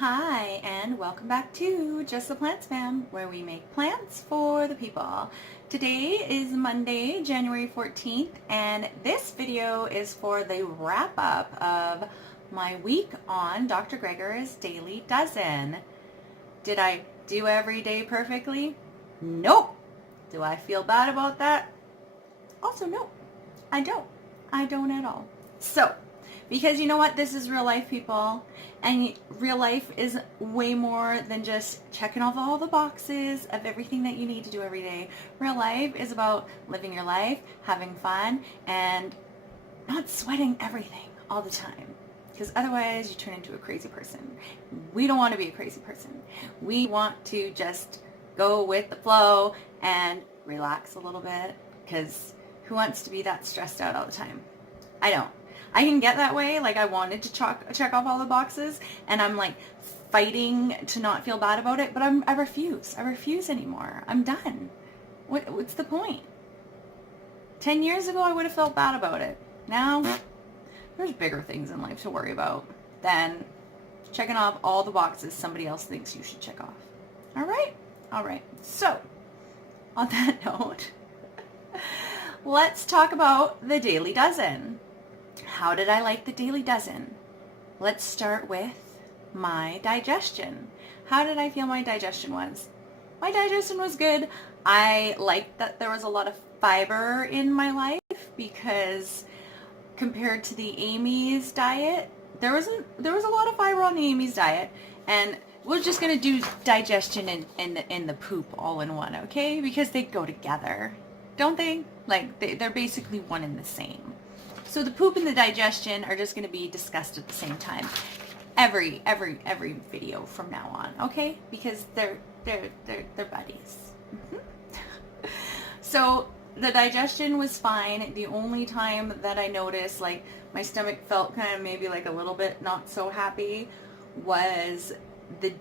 Hi, and welcome back to Just the Plants Fam, where we make plants for the people. Today is Monday, January 14th, and this video is for the wrap-up of my week on Dr. Greger's Daily Dozen. Did I do every day perfectly? Nope. Do I feel bad about that? Also, no, I don't. I don't at all. So, because you know what? This is real life, people. And real life is way more than just checking off all the boxes of everything that you need to do every day. Real life is about living your life, having fun, and not sweating everything all the time. Because otherwise you turn into a crazy person. We don't want to be a crazy person. We want to just go with the flow and relax a little bit. Because who wants to be that stressed out all the time? I don't. I can get that way, like I wanted to check off all the boxes, and I'm like fighting to not feel bad about it, but I refuse. I refuse anymore. I'm done. What's the point? 10 years ago, I would have felt bad about it. Now, there's bigger things in life to worry about than checking off all the boxes somebody else thinks you should check off. All right? All right. So, on that note, let's talk about the Daily Dozen. How did I like the Daily Dozen? Let's start with my digestion. How did I feel my digestion was? My digestion was good. I liked that there was a lot of fiber in my life because compared to the Amy's diet, there was a lot of fiber on the Amy's diet, and we're just gonna do digestion and the poop all in one, okay? Because they go together, don't they? Like they're basically one and the same. So the poop and the digestion are just going to be discussed at the same time, every video from now on, okay? Because they're buddies. So the digestion was fine. The only time that I noticed like my stomach felt kind of maybe like a little bit not so happy was the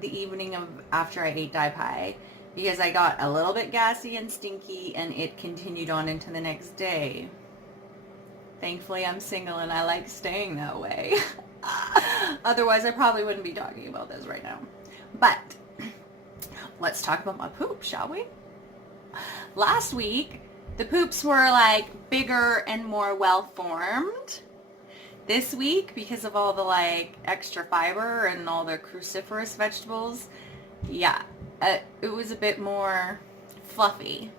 evening of after I ate Dai Pie, because I got a little bit gassy and stinky, and it continued on into the next day. Thankfully, I'm single and I like staying that way. Otherwise, I probably wouldn't be talking about this right now. But let's talk about my poop, shall we? Last week, the poops were like bigger and more well-formed. This week, because of all the like extra fiber and all the cruciferous vegetables, yeah, it was a bit more fluffy,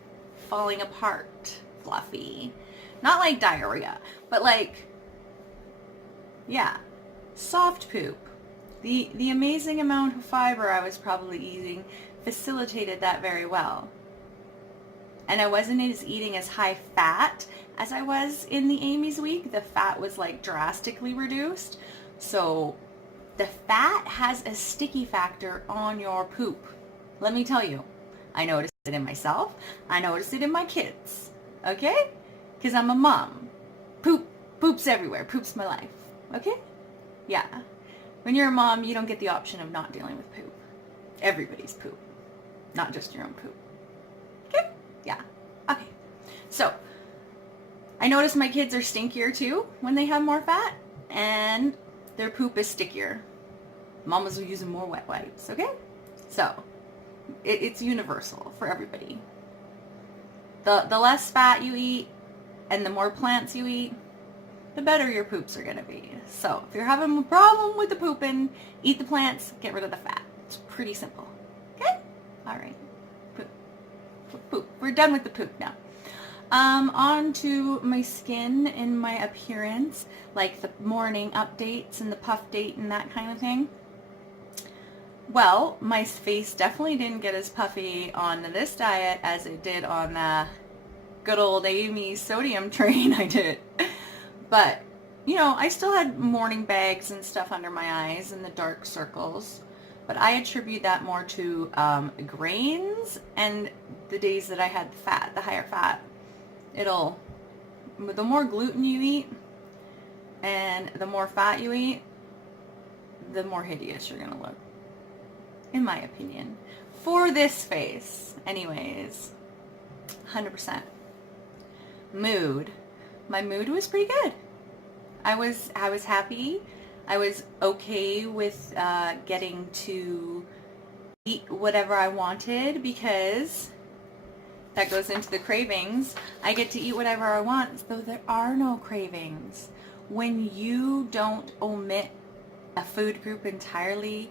falling apart, fluffy. Not like diarrhea, but like, yeah, soft poop. The amazing amount of fiber I was probably eating facilitated that very well. And I wasn't eating as high fat as I was in the Amy's week. The fat was like drastically reduced. So the fat has a sticky factor on your poop. Let me tell you, I noticed it in myself. I noticed it in my kids. Okay? Because I'm a mom. Poop's everywhere. Poop's my life. Okay? Yeah. When you're a mom, you don't get the option of not dealing with poop. Everybody's poop. Not just your own poop. Okay? Yeah. Okay. So, I noticed my kids are stinkier too when they have more fat, and their poop is stickier. Mamas are using more wet wipes. Okay? So, it's universal for everybody. The less fat you eat and the more plants you eat, the better your poops are going to be. So if you're having a problem with the pooping, eat the plants, get rid of the fat. It's pretty simple. Okay? All right. Poop. Poop. We're done with the poop now. On to my skin and my appearance, like the morning updates and the puff date and that kind of thing. Well, my face definitely didn't get as puffy on this diet as it did on the good old Amy sodium train I did. But, you know, I still had morning bags and stuff under my eyes and the dark circles. But I attribute that more to grains and the days that I had the fat, the higher fat. The more gluten you eat and the more fat you eat, the more hideous you're going to look. In my opinion. For this face. Anyways. 100%. Mood. My mood was pretty good. I was happy. I was okay with getting to eat whatever I wanted because that goes into the cravings. I get to eat whatever I want, so there are no cravings. When you don't omit a food group entirely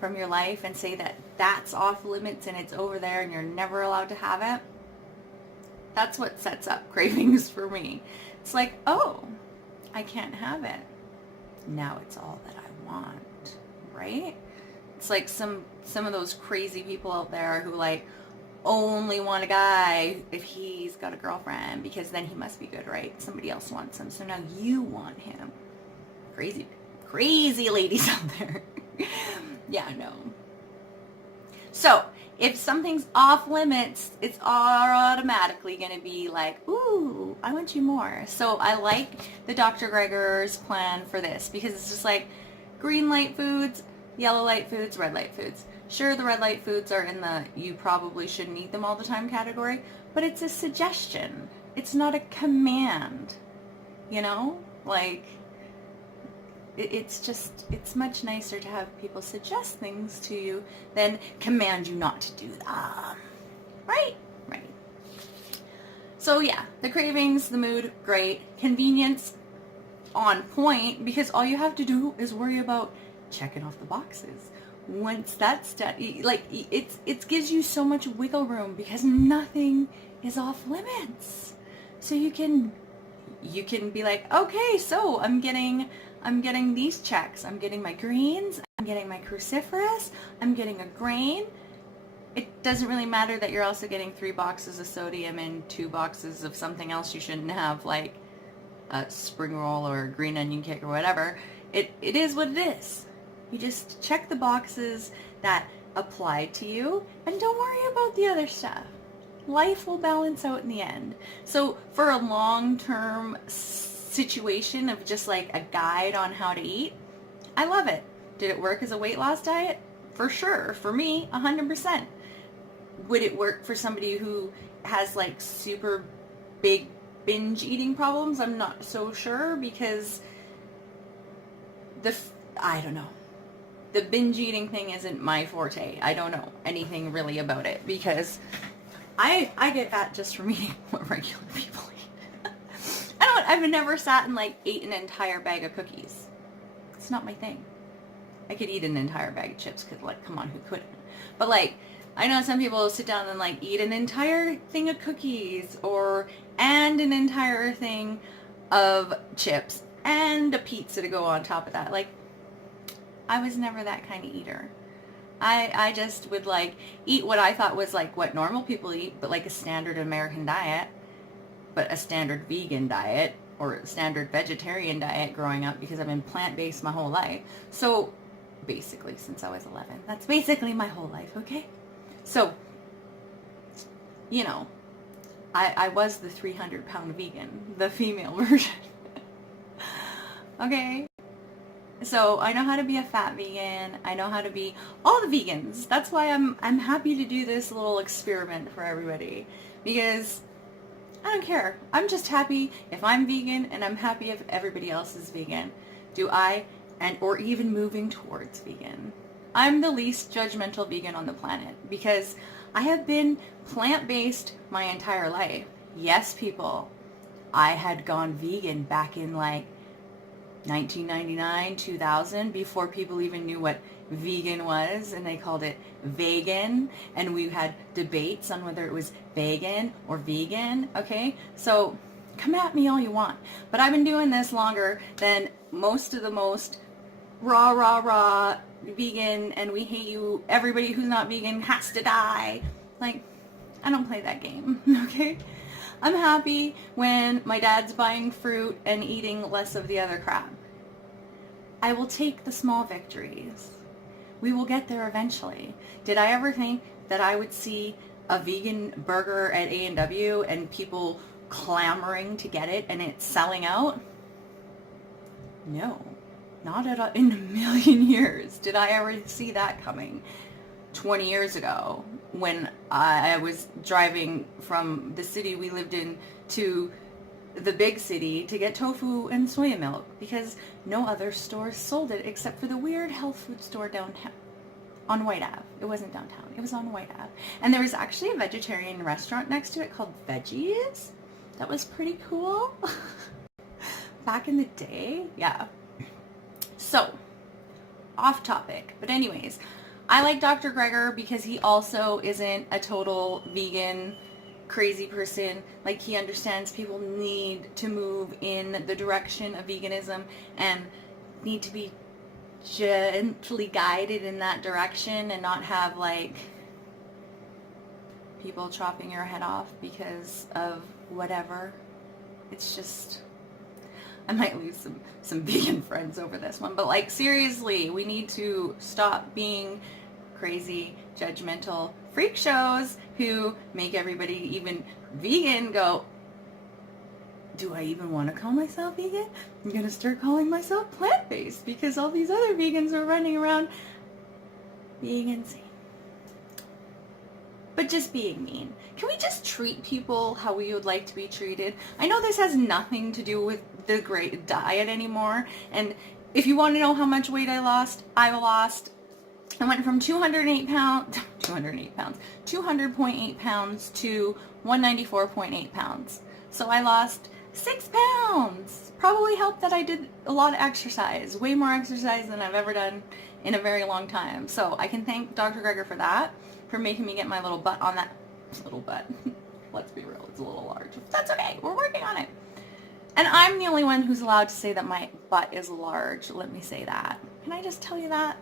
from your life and say that that's off limits and it's over there and you're never allowed to have it, that's what sets up cravings for me. It's like, oh, I can't have it. Now it's all that I want, right? It's like some of those crazy people out there who like only want a guy if he's got a girlfriend because then he must be good, right? Somebody else wants him, so now you want him. Crazy ladies out there. Yeah, no. So if something's off limits, it's automatically going to be like, ooh, I want you more. So I like the Dr. Greger's plan for this because it's just like green light foods, yellow light foods, red light foods. Sure, the red light foods are in the you probably shouldn't eat them all the time category, but it's a suggestion. It's not a command, you know? Like, it's much nicer to have people suggest things to you than command you not to do them. Right? Right. So yeah, the cravings, the mood, great. Convenience, on point, because all you have to do is worry about checking off the boxes. Once that's done, like, it gives you so much wiggle room because nothing is off limits. So you can be like, okay, so I'm getting these checks. I'm getting my greens, I'm getting my cruciferous, I'm getting a grain. It doesn't really matter that you're also getting 3 boxes of sodium and 2 boxes of something else you shouldn't have, like a spring roll or a green onion cake or whatever. It is what it is. You just check the boxes that apply to you and don't worry about the other stuff. Life will balance out in the end. So for a long-term situation of just like a guide on how to eat, I love it. Did it work as a weight loss diet? For sure. For me, 100%. Would it work for somebody who has like super big binge eating problems? I'm not so sure because I don't know. The binge eating thing isn't my forte. I don't know anything really about it because I get fat just from eating what regular people eat. I've never sat and like ate an entire bag of cookies. It's not my thing. I could eat an entire bag of chips because, like, come on, who couldn't? But like, I know some people sit down and like eat an entire thing of cookies and an entire thing of chips and a pizza to go on top of that. Like, I was never that kind of eater. I just would like eat what I thought was like what normal people eat, but like a standard American diet, but a standard vegan diet or a standard vegetarian diet growing up because I've been plant-based my whole life. So basically since I was 11, that's basically my whole life, okay? So, you know, I was the 300-pound vegan, the female version. Okay? So I know how to be a fat vegan. I know how to be all the vegans. That's why I'm happy to do this little experiment for everybody because I don't care. I'm just happy if I'm vegan and I'm happy if everybody else is vegan. Or even moving towards vegan. I'm the least judgmental vegan on the planet because I have been plant-based my entire life. Yes, people, I had gone vegan back in like 1999, 2000, before people even knew what vegan was, and they called it vegan, and we had debates on whether it was vegan or vegan, okay? So come at me all you want, but I've been doing this longer than most of the most rah vegan, and we hate you, everybody who's not vegan has to die. Like, I don't play that game, okay? I'm happy when my dad's buying fruit and eating less of the other crap. I will take the small victories. We will get there eventually. Did I ever think that I would see a vegan burger at A&W and people clamoring to get it and it's selling out? No, not in a million years did I ever see that coming. 20 years ago, when I was driving from the city we lived in to the big city to get tofu and soya milk because no other stores sold it except for the weird health food store downtown on White Ave. It wasn't downtown. It was on White Ave. And there was actually a vegetarian restaurant next to it called Veggies. That was pretty cool. Back in the day. Yeah. So, off topic. But anyways, I like Dr. Greger because he also isn't a total vegan crazy person. Like, he understands people need to move in the direction of veganism and need to be gently guided in that direction and not have like people chopping your head off because of whatever. It's just, I might lose some vegan friends over this one, but like seriously, we need to stop being crazy, judgmental freak shows who make everybody, even vegan, go, do I even want to call myself vegan? I'm going to start calling myself plant-based because all these other vegans are running around being insane. But just being mean. Can we just treat people how we would like to be treated? I know this has nothing to do with the great diet anymore. And if you want to know how much weight I lost I went from 200.8 pounds to 194.8 pounds. So I lost 6 pounds. Probably helped that I did a lot of exercise, way more exercise than I've ever done in a very long time. So I can thank Dr. Greger for that, for making me get my little butt on that. Little butt. Let's be real, it's a little large. That's okay, we're working on it. And I'm the only one who's allowed to say that my butt is large. Let me say that. Can I just tell you that?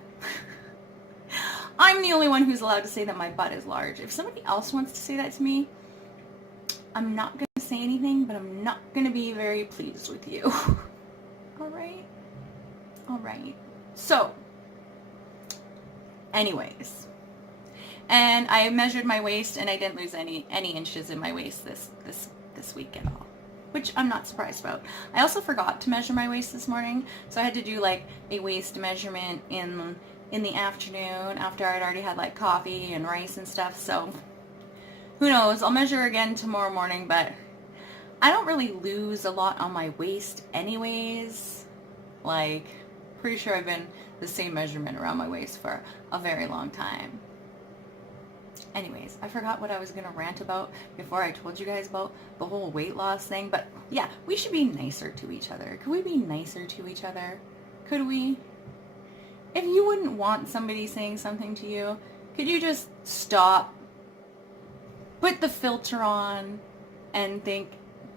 I'm the only one who's allowed to say that my butt is large. If somebody else wants to say that to me, I'm not going to say anything, but I'm not going to be very pleased with you. Alright? Alright. So, anyways. And I measured my waist and I didn't lose any inches in my waist this week at all, which I'm not surprised about. I also forgot to measure my waist this morning, so I had to do like a waist measurement in the afternoon after I'd already had like coffee and rice and stuff. So who knows, I'll measure again tomorrow morning, but I don't really lose a lot on my waist anyways. Like, pretty sure I've been the same measurement around my waist for a very long time. Anyways, I forgot what I was going to rant about before I told you guys about the whole weight loss thing. But yeah, we should be nicer to each other. Could we be nicer to each other? Could we? If you wouldn't want somebody saying something to you, could you just stop, put the filter on, and think,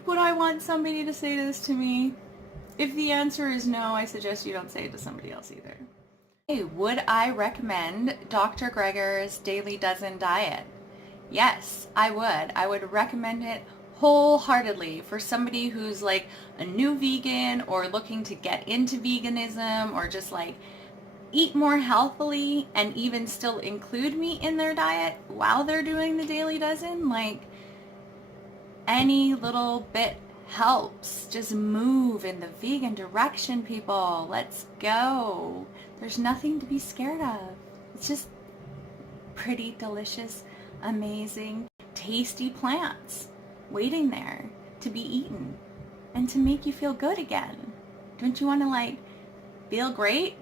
would I want somebody to say this to me? If the answer is no, I suggest you don't say it to somebody else either. Hey, would I recommend Dr. Greger's Daily Dozen diet? Yes, I would. I would recommend it wholeheartedly for somebody who's like a new vegan or looking to get into veganism or just like eat more healthily and even still include meat in their diet while they're doing the Daily Dozen. Like, any little bit helps. Just move in the vegan direction, people. Let's go. There's nothing to be scared of. It's just pretty delicious, amazing, tasty plants waiting there to be eaten and to make you feel good again. Don't you want to like feel great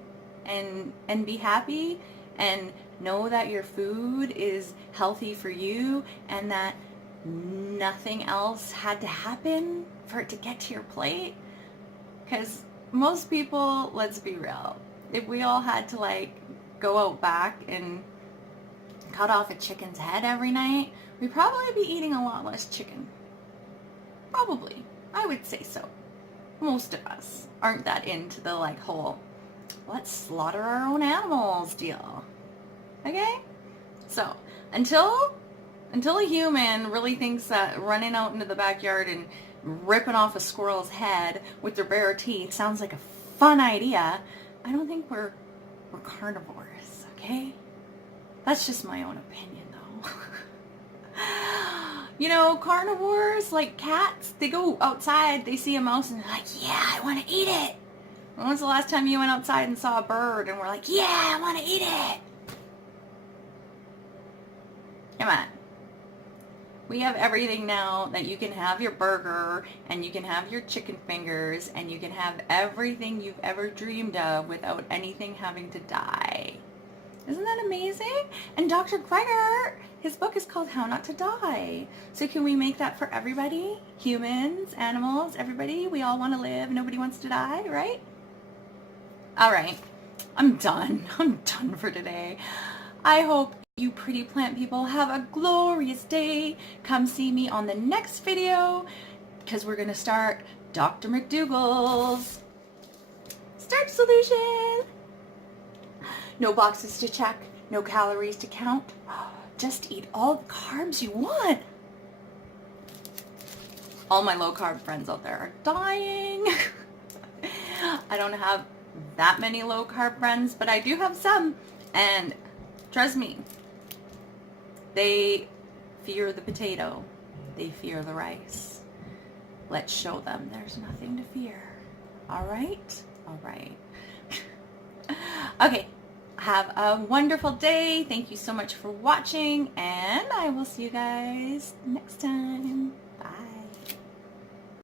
and be happy and know that your food is healthy for you and that nothing else had to happen for it to get to your plate? Because most people, let's be real, if we all had to like go out back and cut off a chicken's head every night, we'd probably be eating a lot less chicken. Probably. I would say so. Most of us aren't that into the like whole let's slaughter our own animals deal. Okay? So, until a human really thinks that running out into the backyard and ripping off a squirrel's head with their bare teeth sounds like a fun idea, I don't think we're carnivores, okay? That's just my own opinion, though. You know, carnivores, like cats, they go outside, they see a mouse, and they're like, yeah, I want to eat it. When was the last time you went outside and saw a bird and were like, yeah, I want to eat it? Come on. We have everything now that you can have your burger and you can have your chicken fingers and you can have everything you've ever dreamed of without anything having to die. Isn't that amazing? And Dr. Greger, his book is called How Not to Die. So can we make that for everybody? Humans, animals, everybody. We all want to live. Nobody wants to die, right? All right. I'm done. I'm done for today. I hope you pretty plant people have a glorious day. Come see me on the next video because we're going to start Dr. McDougall's starch solution. No boxes to check, no calories to count. Just eat all the carbs you want. All my low carb friends out there are dying. I don't have that many low carb friends, but I do have some. And trust me, they fear the potato. They fear the rice. Let's show them there's nothing to fear. All right? All right. Okay. Have a wonderful day. Thank you so much for watching, and I will see you guys next time. Bye.